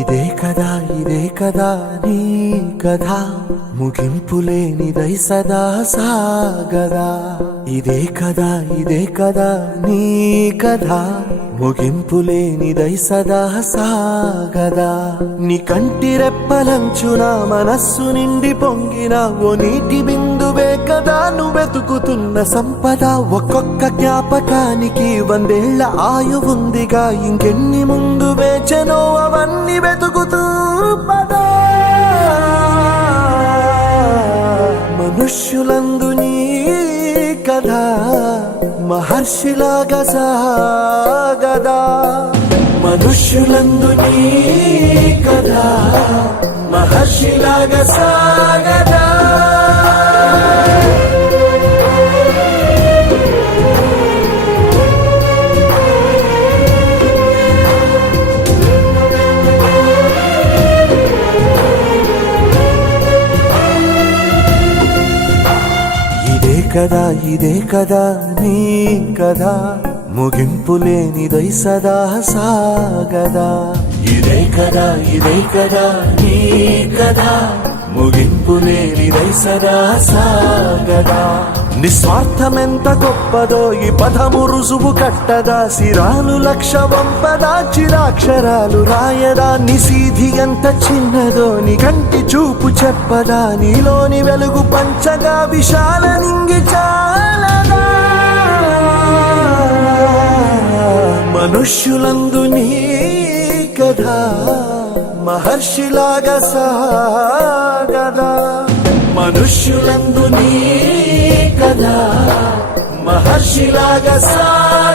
ఇదే కదా నీ కథ ముగింపులేనిదై సదా సాగదా. ఇదే కదా నీ కథ ముగింపులేనిదై సదా సాగదా. నీ కంటి రెప్పలంచున మనస్సు నిండి పొంగిన ఓ నీటి బిందువే కదా నువ్వెతుకుతున్న సంపద. ఒక్కొక్క జ్ఞాపకానికి 100 ఏళ్ల ఆయువుందిగా, ఇంకెన్ని ముందు వేచనో అవన్నీ వెతుకుతూ పదా. మనుష్యులందు నీ కథ మహర్షిలాగా సాగదా. మనుష్యులందు నీ కథ మహర్షిలాగా సాగదా. ఇదే కదా నీ కథ ముగింపులేనిదై సదా సాగదా. ఇదే కదా నీ కథ ముగింపులేనిదై సదా సాగదా. నిస్వార్థమెంత గొప్పదో ఈ పదము రుజువు కట్టదా. సిరాలు 1,00,000 వంపదా, చిరాక్షరాలు రాయదా. నిశీధి ఎంత చిన్నదో నీ కంటి చూపు చెప్పదా. నీలోని వెలుగు పంచగా విశాల నింగి చాలదా. మనుష్యులందు నీ కథ మహర్షిలాగా సాగదా. మనుష్యులందు నీ కథ మహర్షిలాగా సాగదా.